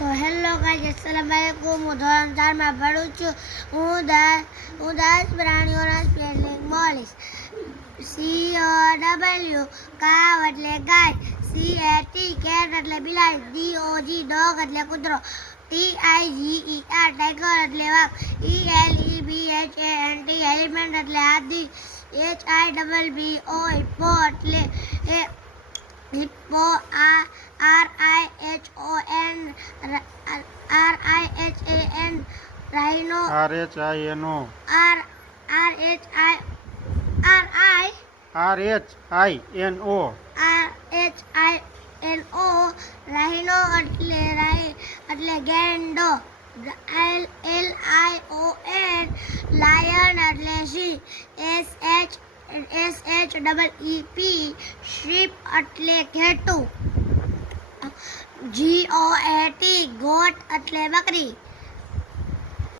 તો hello guys, અસ્સલામ વાલેકુમ. હું ધોરણ 4 માં ભણું છું. હું 10 પ્રાણીઓના સ્પેલિંગ બોલીશ. COW કાવ એટલે ગાય, CAT કેટ એટલે બિલાડી, DOG ડોગ એટલે કૂતરો, TIGER ટાઈગર એટલે વાઘ, ELEPHANT એલિફન્ટ એટલે હાથી, HIPPO હિપ્પો એટલે હિપ્પો, RIHAN રાઇનો, RHINO રાઇનો એટલે ગેંડો, LION લાયન એટલે સિંહ, SHEEP શીપ એટલે ઘેટું, GOAT ગોટ એટલે બકરી.